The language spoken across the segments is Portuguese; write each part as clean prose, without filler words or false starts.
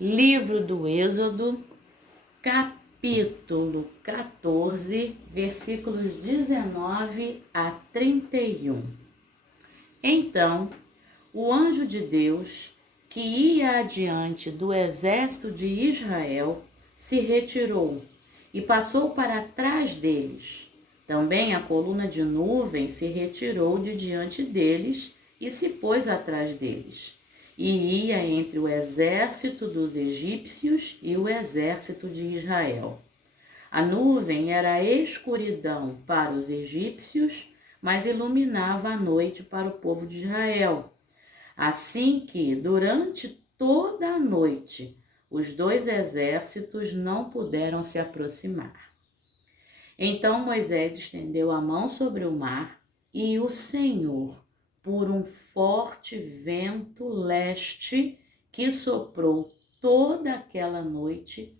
Livro do Êxodo, capítulo 14, versículos 19 a 31. Então, o anjo de Deus, que ia adiante do exército de Israel, se retirou e passou para trás deles. Também a coluna de nuvem se retirou de diante deles e se pôs atrás deles. E ia entre o exército dos egípcios e o exército de Israel. A nuvem era escuridão para os egípcios, mas iluminava a noite para o povo de Israel. Assim que, durante toda a noite, os dois exércitos não puderam se aproximar. Então Moisés estendeu a mão sobre o mar, e o Senhor, por um forte vento leste que soprou toda aquela noite,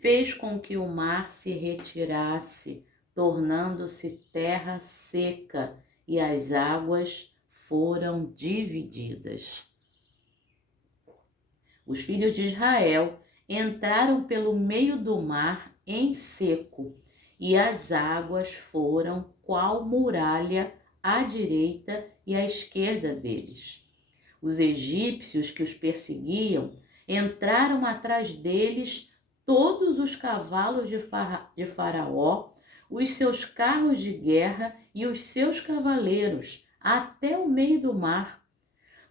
fez com que o mar se retirasse, tornando-se terra seca, e as águas foram divididas. Os filhos de Israel entraram pelo meio do mar em seco, e as águas foram qual muralha à direita e à esquerda deles. Os egípcios que os perseguiam entraram atrás deles todos os cavalos de Faraó, os seus carros de guerra e os seus cavaleiros, até o meio do mar.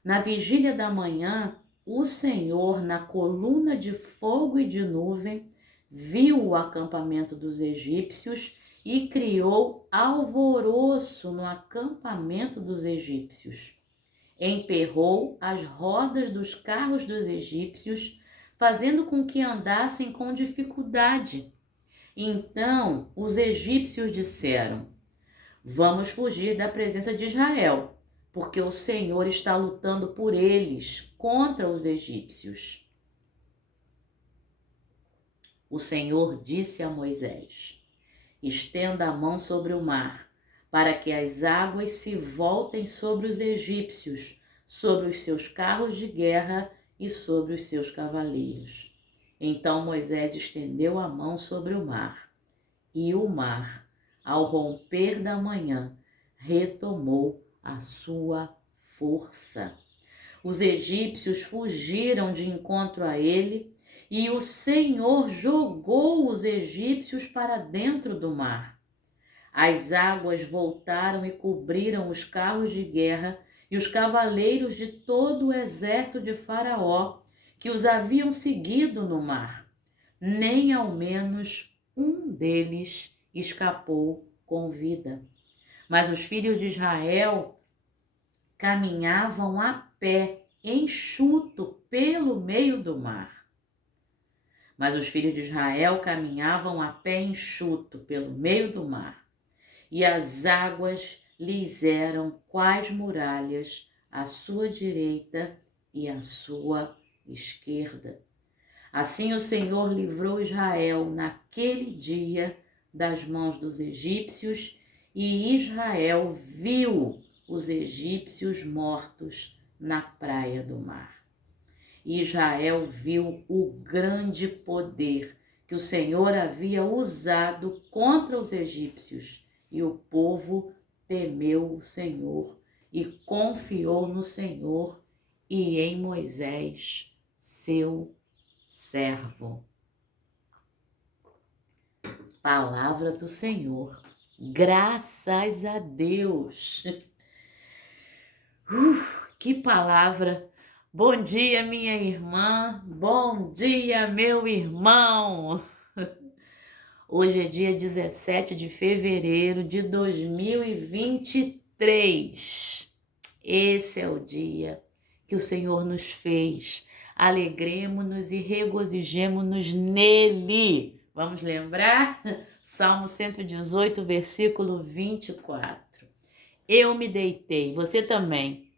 Na vigília da manhã, o Senhor, na coluna de fogo e de nuvem, viu o acampamento dos egípcios e criou alvoroço no acampamento dos egípcios. Emperrou as rodas dos carros dos egípcios, fazendo com que andassem com dificuldade. Então os egípcios disseram: "Vamos fugir da presença de Israel, porque o Senhor está lutando por eles contra os egípcios." O Senhor disse a Moisés: "Estenda a mão sobre o mar, para que as águas se voltem sobre os egípcios, sobre os seus carros de guerra e sobre os seus cavaleiros." Então Moisés estendeu a mão sobre o mar, e o mar, ao romper da manhã, retomou a sua força. Os egípcios fugiram de encontro a ele, e o Senhor jogou os egípcios para dentro do mar. As águas voltaram e cobriram os carros de guerra e os cavaleiros de todo o exército de Faraó, que os haviam seguido no mar. Nem ao menos um deles escapou com vida. Mas os filhos de Israel caminhavam a pé, enxuto, pelo meio do mar. Mas os filhos de Israel caminhavam a pé enxuto pelo meio do mar, e as águas lhes eram quais muralhas à sua direita e à sua esquerda. Assim o Senhor livrou Israel naquele dia das mãos dos egípcios, e Israel viu os egípcios mortos na praia do mar. Israel viu o grande poder que o Senhor havia usado contra os egípcios, e o povo temeu o Senhor e confiou no Senhor e em Moisés, seu servo. Palavra do Senhor. Graças a Deus. Que palavra! Bom dia, minha irmã. Bom dia, meu irmão. Hoje é dia 17 de fevereiro de 2023. Esse é o dia que o Senhor nos fez. Alegremo-nos e regozijemo-nos nele. Vamos lembrar? Salmo 118, versículo 24. Eu me deitei, você também.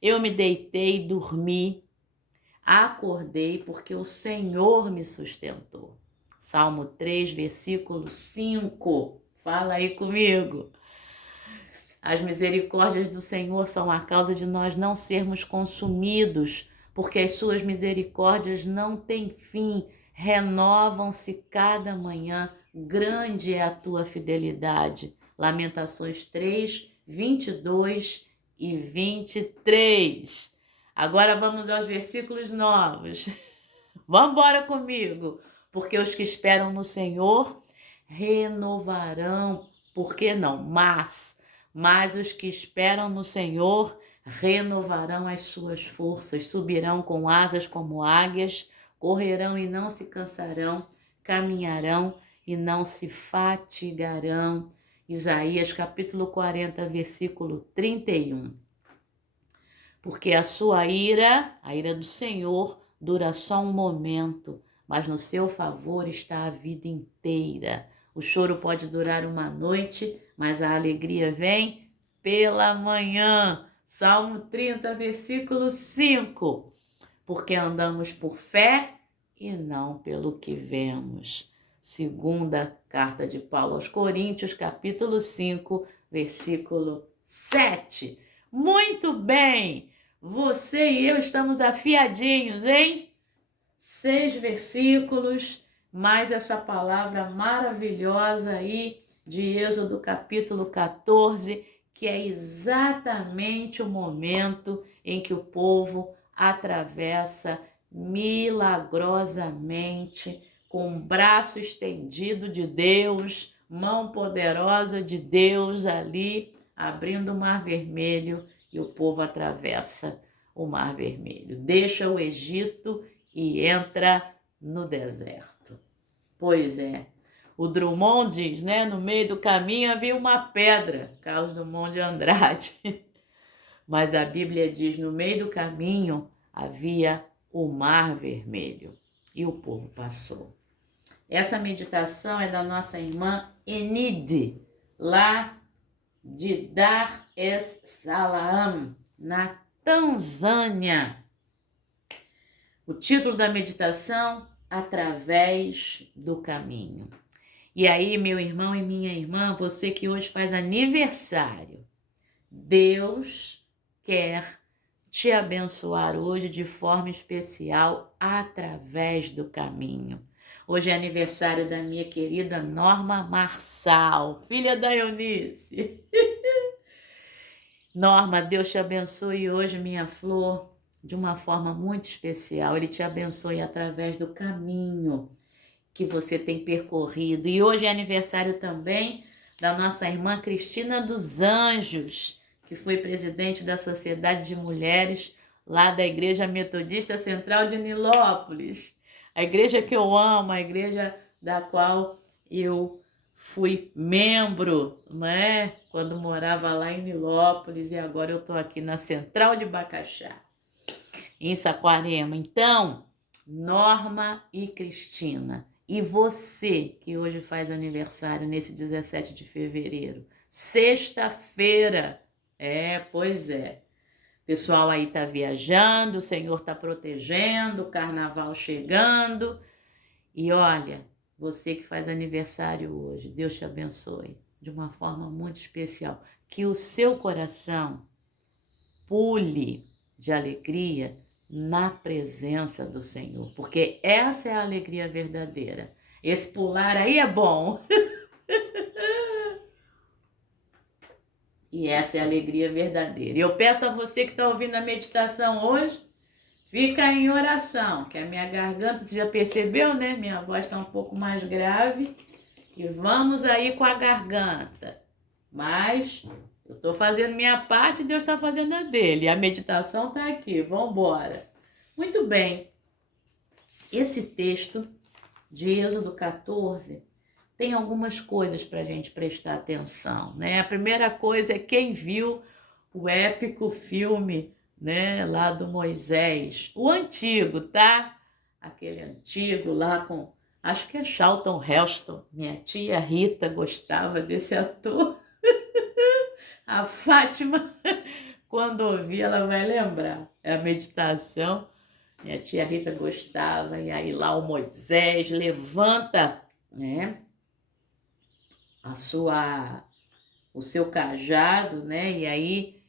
Eu me deitei, dormi, acordei porque o Senhor me sustentou. Salmo 3, versículo 5. Fala aí comigo. As misericórdias do Senhor são a causa de nós não sermos consumidos, porque as suas misericórdias não têm fim, renovam-se cada manhã, grande é a tua fidelidade. Lamentações 3, 22 e 23. Agora vamos aos versículos novos. Vamos embora comigo, porque os que esperam no Senhor renovarão, por que não? Mas os que esperam no Senhor renovarão as suas forças, subirão com asas como águias, correrão e não se cansarão, caminharão e não se fatigarão. Isaías capítulo 40, versículo 31. Porque a sua ira, a ira do Senhor, dura só um momento, mas no seu favor está a vida inteira. O choro pode durar uma noite, mas a alegria vem pela manhã. Salmo 30, versículo 5. Porque andamos por fé e não pelo que vemos. Segunda carta de Paulo aos Coríntios, capítulo 5, versículo 7. Muito bem! Você e eu estamos afiadinhos, hein? 6 versículos, mais essa palavra maravilhosa aí de Êxodo capítulo 14, que é exatamente o momento em que o povo atravessa milagrosamente, com o braço estendido de Deus, mão poderosa de Deus ali, abrindo o Mar Vermelho, e o povo atravessa o Mar Vermelho, deixa o Egito e entra no deserto. Pois é, o Drummond diz, né? No meio do caminho havia uma pedra, Carlos Drummond de Andrade. Mas a Bíblia diz, no meio do caminho havia o Mar Vermelho e o povo passou. Essa meditação é da nossa irmã Enide, lá de Dar es Salaam, na Tanzânia. O título da meditação, Através do Caminho. E aí, meu irmão e minha irmã, você que hoje faz aniversário, Deus quer te abençoar hoje de forma especial através do caminho. Hoje é aniversário da minha querida Norma Marçal, filha da Eunice. Norma, Deus te abençoe hoje, minha flor, de uma forma muito especial. Ele te abençoe através do caminho que você tem percorrido. E hoje é aniversário também da nossa irmã Cristina dos Anjos, que foi presidente da Sociedade de Mulheres lá da Igreja Metodista Central de Nilópolis. A igreja que eu amo, a igreja da qual eu fui membro, né? Quando morava lá em Nilópolis, e agora eu estou aqui na Central de Bacaxá, em Saquarema. Então, Norma e Cristina, e você que hoje faz aniversário nesse 17 de fevereiro, sexta-feira, pois é. O pessoal aí tá viajando, o Senhor tá protegendo, o carnaval chegando. E olha, você que faz aniversário hoje, Deus te abençoe de uma forma muito especial. Que o seu coração pule de alegria na presença do Senhor, porque essa é a alegria verdadeira. Esse pular aí é bom. E essa é a alegria verdadeira. E eu peço a você que está ouvindo a meditação hoje, fica em oração, que a minha garganta, você já percebeu, né? Minha voz está um pouco mais grave. E vamos aí com a garganta. Mas eu estou fazendo minha parte e Deus está fazendo a dele. A meditação está aqui. Vamos embora. Muito bem. Esse texto de Êxodo 14 tem algumas coisas para a gente prestar atenção, né? A primeira coisa é quem viu o épico filme, né, lá do Moisés, o antigo, tá? Aquele antigo lá com, acho que é Charlton Heston. Minha tia Rita gostava desse ator. A Fátima, quando ouvir, ela vai lembrar. É a meditação. Minha tia Rita gostava, e aí lá o Moisés levanta, né, o seu cajado, né, e aí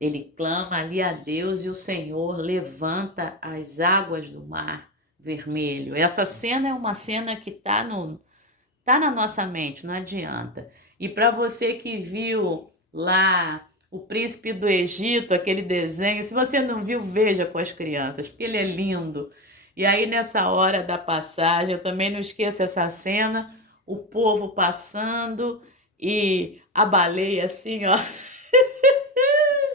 Ele clama ali a Deus e o Senhor levanta as águas do Mar Vermelho. Essa cena é uma cena que tá na nossa mente, não adianta. E para você que viu lá o Príncipe do Egito, aquele desenho, se você não viu, veja com as crianças, porque ele é lindo. E aí nessa hora da passagem, eu também não esqueço essa cena, o povo passando e a baleia assim, ó,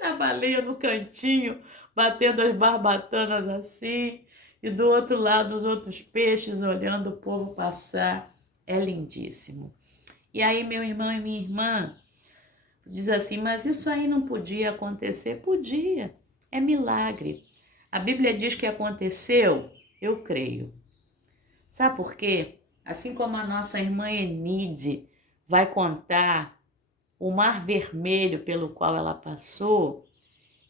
a baleia no cantinho, batendo as barbatanas assim, e do outro lado os outros peixes olhando o povo passar. É lindíssimo. E aí meu irmão e minha irmã diz assim, mas isso aí não podia acontecer? Podia, é milagre. A Bíblia diz que aconteceu, eu creio. Sabe por quê? Assim como a nossa irmã Enide vai contar o mar vermelho pelo qual ela passou,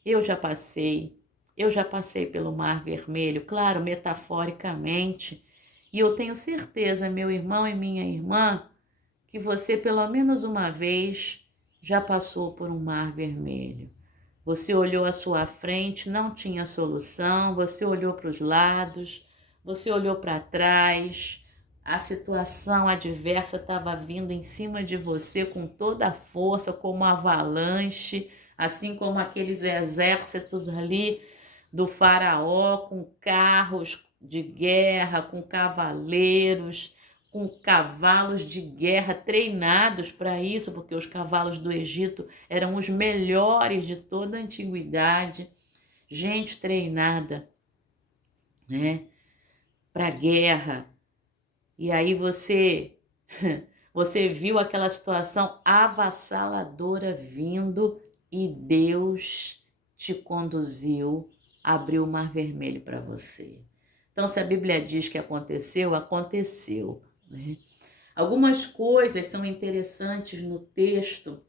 eu já passei. Eu já passei pelo Mar Vermelho, claro, metaforicamente. E eu tenho certeza, meu irmão e minha irmã, que você pelo menos uma vez já passou por um Mar Vermelho. Você olhou à sua frente, não tinha solução, você olhou para os lados, você olhou para trás, a situação adversa estava vindo em cima de você com toda a força, como uma avalanche, assim como aqueles exércitos ali do faraó, com carros de guerra, com cavaleiros, com cavalos de guerra treinados para isso, porque os cavalos do Egito eram os melhores de toda a antiguidade, gente treinada, né, para guerra. E aí você viu aquela situação avassaladora vindo e Deus te conduziu, abriu o Mar Vermelho para você. Então, se a Bíblia diz que aconteceu, aconteceu, né? Algumas coisas são interessantes no texto.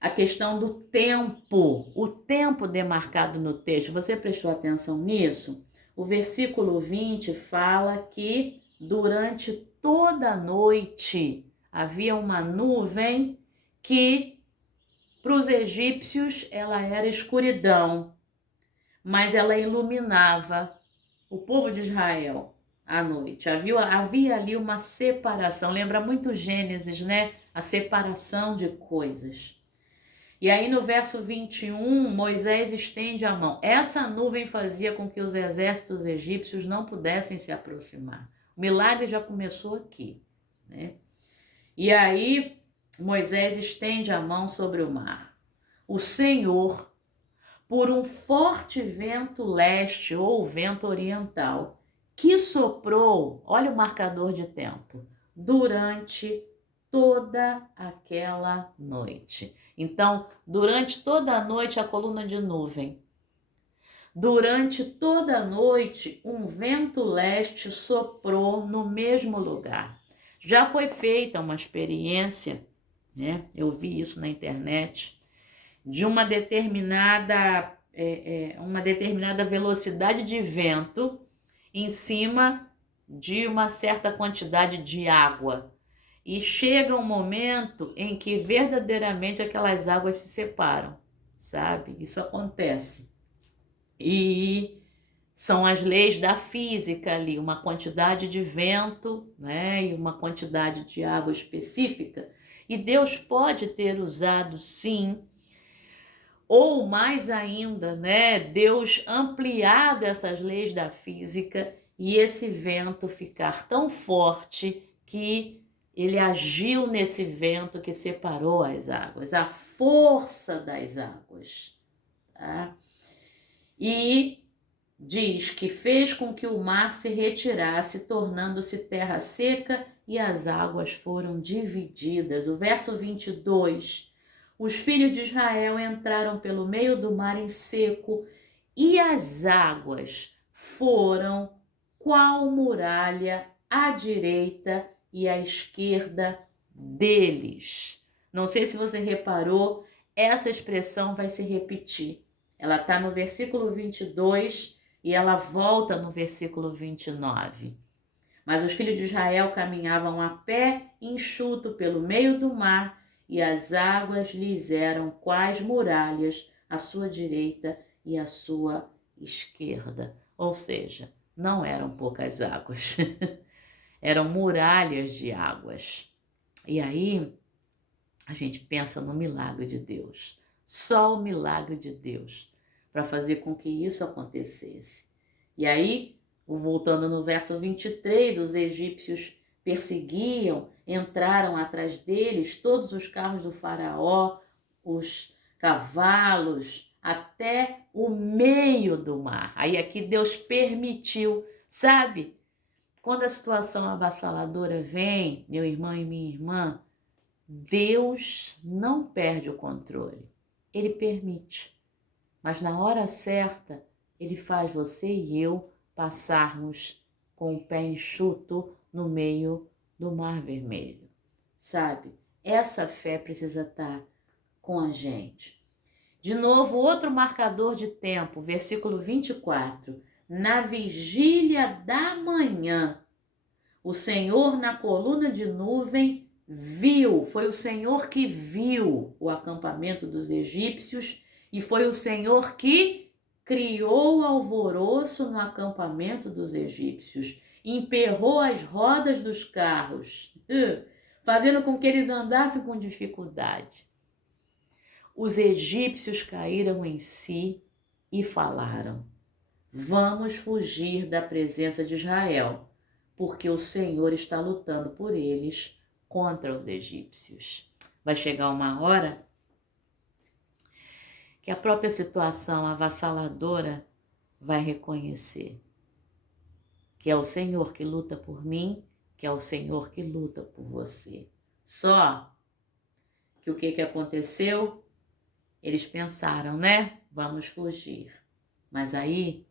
A questão do tempo, o tempo demarcado no texto. Você prestou atenção nisso? O versículo 20 fala que durante toda a noite havia uma nuvem que para os egípcios ela era escuridão, mas ela iluminava o povo de Israel à noite. Havia ali uma separação, lembra muito Gênesis, né? A separação de coisas. E aí no verso 21, Moisés estende a mão. Essa nuvem fazia com que os exércitos egípcios não pudessem se aproximar. O milagre já começou aqui, né? E aí Moisés estende a mão sobre o mar. O Senhor, por um forte vento leste ou vento oriental, que soprou, olha o marcador de tempo, durante toda aquela noite. Então, durante toda a noite, a coluna de nuvem. Durante toda a noite, um vento leste soprou no mesmo lugar. Já foi feita uma experiência, né? Eu vi isso na internet, de uma determinada velocidade de vento em cima de uma certa quantidade de água. E chega um momento em que verdadeiramente aquelas águas se separam, sabe? Isso acontece. E são as leis da física ali, uma quantidade de vento, né, e uma quantidade de água específica. E Deus pode ter usado, sim, ou mais ainda, né, Deus ampliado essas leis da física e esse vento ficar tão forte que ele agiu nesse vento que separou as águas, a força das águas, tá? E diz que fez com que o mar se retirasse, tornando-se terra seca e as águas foram divididas. O verso 22, os filhos de Israel entraram pelo meio do mar em seco e as águas foram qual muralha à direita e à esquerda deles. Não sei se você reparou, essa expressão vai se repetir. Ela está no versículo 22 e ela volta no versículo 29. Mas os filhos de Israel caminhavam a pé enxuto pelo meio do mar, e as águas lhes eram quais muralhas à sua direita e à sua esquerda. Ou seja, não eram poucas águas, eram muralhas de águas. E aí a gente pensa no milagre de Deus. Só o milagre de Deus para fazer com que isso acontecesse. E aí, voltando no verso 23, os egípcios perseguiam, entraram atrás deles, todos os carros do faraó, os cavalos, até o meio do mar. Aí aqui Deus permitiu, sabe? Quando a situação avassaladora vem, meu irmão e minha irmã, Deus não perde o controle. Ele permite. Mas na hora certa, Ele faz você e eu passarmos com o pé enxuto no meio do Mar Vermelho. Sabe? Essa fé precisa estar com a gente. De novo, outro marcador de tempo, versículo 24. Na vigília da manhã, o Senhor na coluna de nuvem viu, foi o Senhor que viu o acampamento dos egípcios e foi o Senhor que criou alvoroço no acampamento dos egípcios, emperrou as rodas dos carros, fazendo com que eles andassem com dificuldade. Os egípcios caíram em si e falaram: vamos fugir da presença de Israel, porque o Senhor está lutando por eles contra os egípcios. Vai chegar uma hora que a própria situação avassaladora vai reconhecer que é o Senhor que luta por mim, que é o Senhor que luta por você. Só que o que aconteceu? Eles pensaram, né? Vamos fugir. Mas aí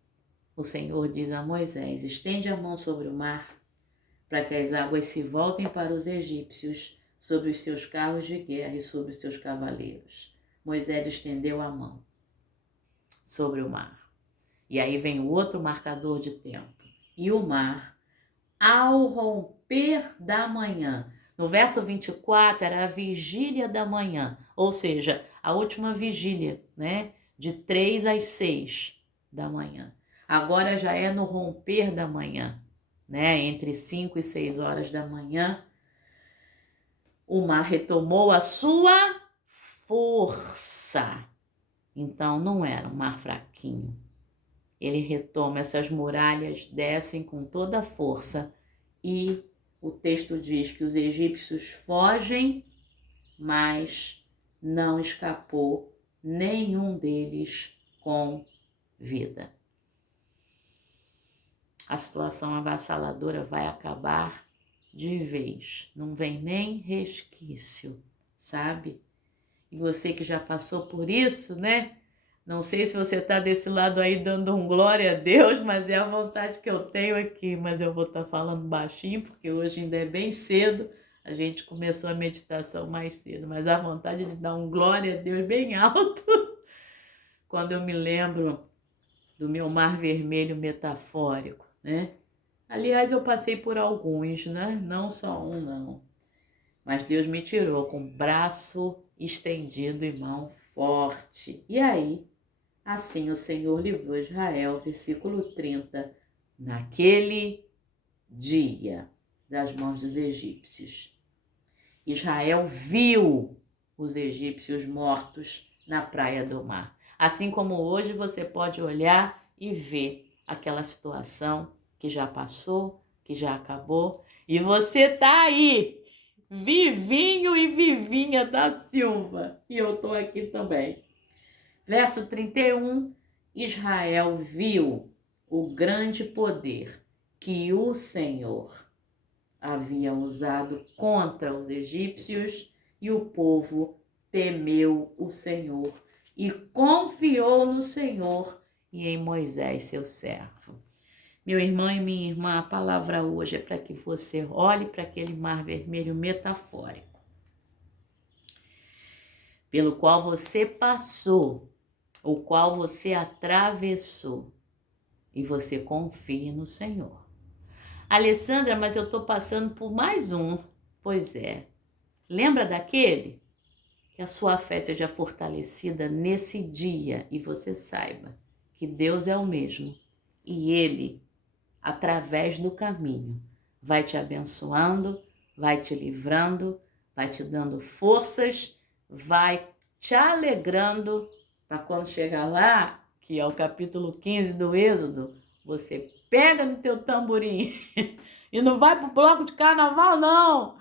o Senhor diz a Moisés: estende a mão sobre o mar, para que as águas se voltem para os egípcios, sobre os seus carros de guerra e sobre os seus cavaleiros. Moisés estendeu a mão sobre o mar. E aí vem o outro marcador de tempo. E o mar, ao romper da manhã, no verso 24 era a vigília da manhã, ou seja, a última vigília, né? De 3 às 6 da manhã. Agora já é no romper da manhã, né? Entre 5 e 6 horas da manhã, o mar retomou a sua força. Então não era um mar fraquinho. Ele retoma, essas muralhas descem com toda a força e o texto diz que os egípcios fogem, mas não escapou nenhum deles com vida. A situação avassaladora vai acabar de vez, não vem nem resquício, sabe? E você que já passou por isso, né? Não sei se você está desse lado aí dando um glória a Deus, mas é a vontade que eu tenho aqui. Mas eu vou estar falando baixinho, porque hoje ainda é bem cedo. A gente começou a meditação mais cedo, mas a vontade de dar um glória a Deus bem alto. Quando eu me lembro do meu mar vermelho metafórico, né? Aliás, eu passei por alguns, né? Não só um, não. Mas Deus me tirou com braço estendido e mão forte. E aí, assim o Senhor livrou Israel, versículo 30, naquele dia, das mãos dos egípcios. Israel viu os egípcios mortos na praia do mar. Assim como hoje você pode olhar e ver aquela situação que já passou, que já acabou, e você tá aí, vivinho e vivinha da Silva, e eu tô aqui também. Verso 31, Israel viu o grande poder que o Senhor havia usado contra os egípcios e o povo temeu o Senhor e confiou no Senhor e em Moisés, seu servo. Meu irmão e minha irmã, a palavra hoje é para que você olhe para aquele mar vermelho metafórico, pelo qual você passou, o qual você atravessou, e você confie no Senhor. Alessandra, mas eu estou passando por mais um. Pois é. Lembra daquele Que a sua fé seja fortalecida nesse dia e você saiba que Deus é o mesmo e Ele, através do caminho, vai te abençoando, vai te livrando, vai te dando forças, vai te alegrando para quando chegar lá, que é o capítulo 15 do Êxodo, você pega no teu tamborim e não vai pro bloco de carnaval, não.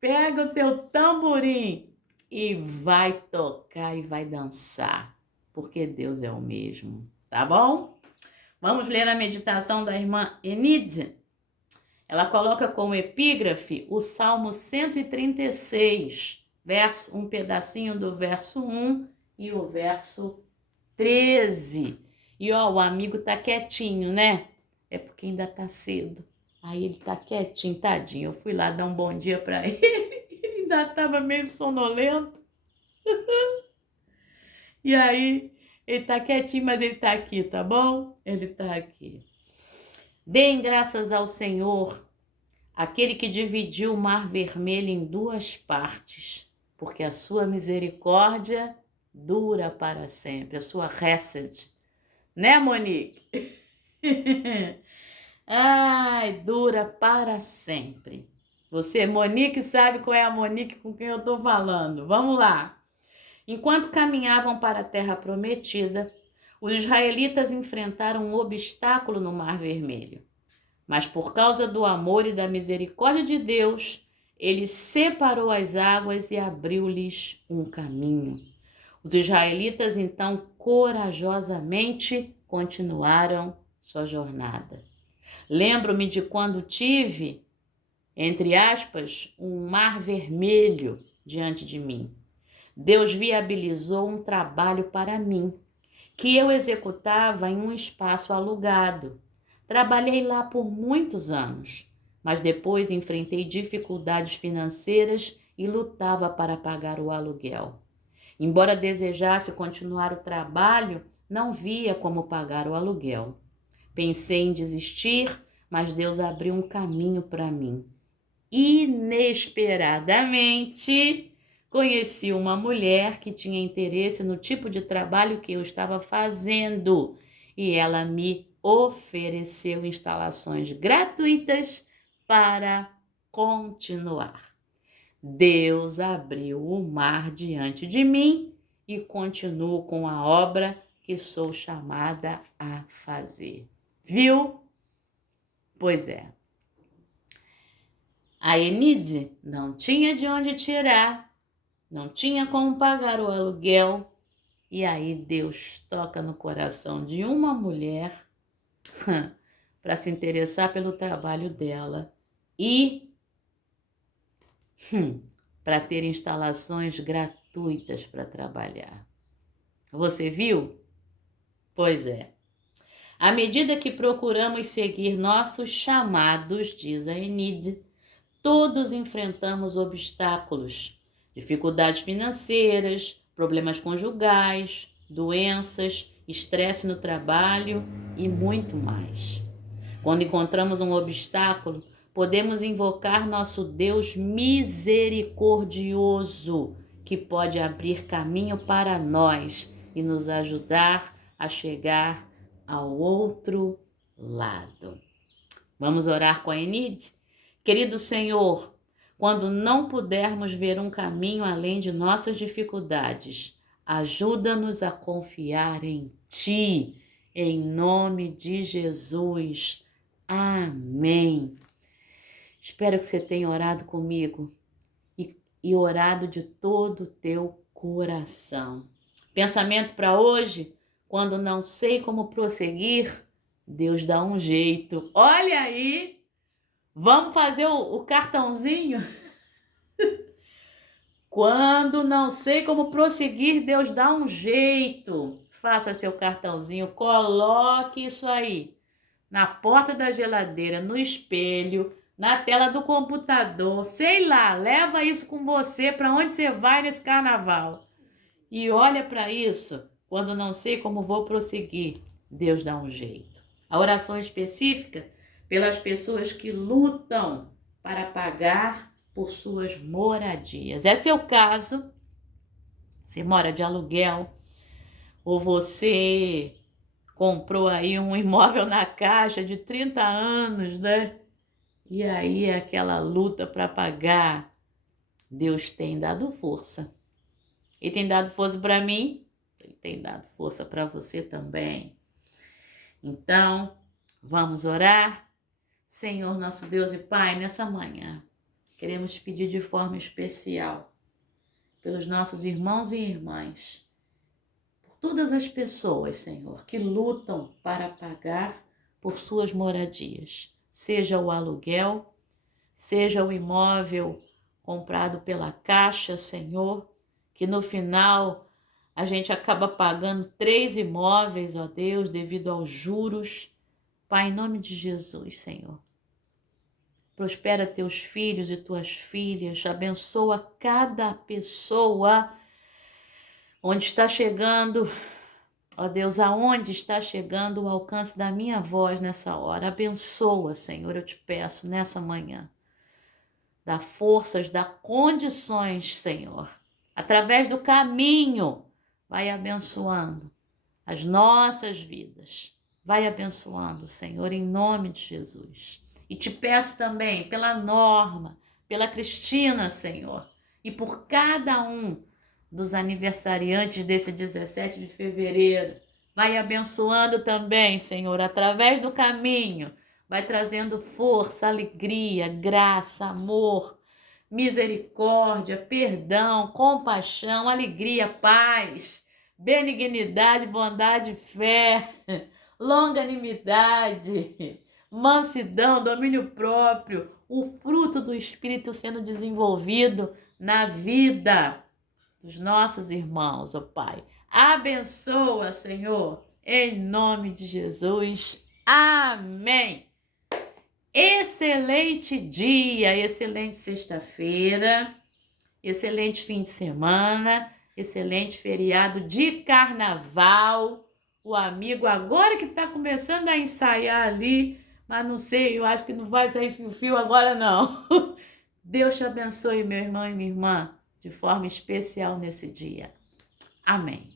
Pega o teu tamborim e vai tocar e vai dançar, porque Deus é o mesmo, tá bom? Vamos ler a meditação da irmã Enide. Ela coloca como epígrafe o Salmo 136, um pedacinho do verso 1 e o verso 13. E ó, o amigo tá quietinho, né? É porque ainda tá cedo. Aí ele tá quietinho, tadinho. Eu fui lá dar um bom dia para ele. Ele ainda tava meio sonolento. E aí, ele tá quietinho, mas ele tá aqui, tá bom? Ele tá aqui. Deem graças ao Senhor, aquele que dividiu o mar vermelho em duas partes, porque a sua misericórdia dura para sempre, a sua hesed. Né, Monique? Ai, dura para sempre. Você, Monique, sabe qual é a Monique com quem eu tô falando. Vamos lá. Enquanto caminhavam para a terra prometida, os israelitas enfrentaram um obstáculo no Mar Vermelho. Mas por causa do amor e da misericórdia de Deus, ele separou as águas e abriu-lhes um caminho. Os israelitas então corajosamente continuaram sua jornada. Lembro-me de quando tive, entre aspas, um mar vermelho diante de mim. Deus viabilizou um trabalho para mim, que eu executava em um espaço alugado. Trabalhei lá por muitos anos, mas depois enfrentei dificuldades financeiras e lutava para pagar o aluguel. Embora desejasse continuar o trabalho, não via como pagar o aluguel. Pensei em desistir, mas Deus abriu um caminho para mim. Inesperadamente, conheci uma mulher que tinha interesse no tipo de trabalho que eu estava fazendo e ela me ofereceu instalações gratuitas para continuar. Deus abriu o mar diante de mim e continuo com a obra que sou chamada a fazer. Viu? Pois é. A Enide não tinha de onde tirar, não tinha como pagar o aluguel, e aí Deus toca no coração de uma mulher para se interessar pelo trabalho dela e para ter instalações gratuitas para trabalhar. Você viu? Pois é. À medida que procuramos seguir nossos chamados, diz a Enide, todos enfrentamos obstáculos, dificuldades financeiras, problemas conjugais, doenças, estresse no trabalho e muito mais. Quando encontramos um obstáculo, podemos invocar nosso Deus misericordioso, que pode abrir caminho para nós e nos ajudar a chegar ao outro lado. Vamos orar com a Enide? Querido Senhor, quando não pudermos ver um caminho além de nossas dificuldades, ajuda-nos a confiar em Ti, em nome de Jesus. Amém. Espero que você tenha orado comigo e orado de todo o teu coração. Pensamento para hoje: quando não sei como prosseguir, Deus dá um jeito. Olha aí! Vamos fazer o cartãozinho? Quando não sei como prosseguir, Deus dá um jeito. Faça seu cartãozinho, coloque isso aí na porta da geladeira, no espelho, na tela do computador, sei lá, leva isso com você para onde você vai nesse carnaval. E olha para isso, quando não sei como vou prosseguir, Deus dá um jeito. A oração específica pelas pessoas que lutam para pagar por suas moradias. É seu caso, Você mora de aluguel ou você comprou aí um imóvel na Caixa de 30 anos, né? E aí é aquela luta para pagar. Deus tem dado força. Ele tem dado força para mim, ele tem dado força para você também. Então, vamos orar? Senhor, nosso Deus e Pai, nessa manhã, queremos pedir de forma especial pelos nossos irmãos e irmãs, por todas as pessoas, Senhor, que lutam para pagar por suas moradias, seja o aluguel, seja o imóvel comprado pela Caixa, Senhor, que no final a gente acaba pagando 3 imóveis, ó Deus, devido aos juros. Pai, em nome de Jesus, Senhor, prospera teus filhos e tuas filhas, abençoa cada pessoa onde está chegando, ó Deus, aonde está chegando o alcance da minha voz nessa hora. Abençoa, Senhor, eu te peço nessa manhã. Dá forças, dá condições, Senhor. Através do caminho, vai abençoando as nossas vidas. Vai abençoando, Senhor, em nome de Jesus. E te peço também pela Norma, pela Cristina, Senhor, e por cada um dos aniversariantes desse 17 de fevereiro. Vai abençoando também, Senhor, através do caminho. Vai trazendo força, alegria, graça, amor, misericórdia, perdão, compaixão, alegria, paz, benignidade, bondade, fé, longanimidade, mansidão, domínio próprio, o fruto do Espírito sendo desenvolvido na vida dos nossos irmãos, ó Pai. Abençoa, Senhor, em nome de Jesus. Amém. Excelente dia, excelente sexta-feira, excelente fim de semana, excelente feriado de carnaval. O amigo agora que está começando a ensaiar ali, mas não sei, eu acho que não vai sair fio-fio agora não. Deus te abençoe, meu irmão e minha irmã, de forma especial nesse dia. Amém.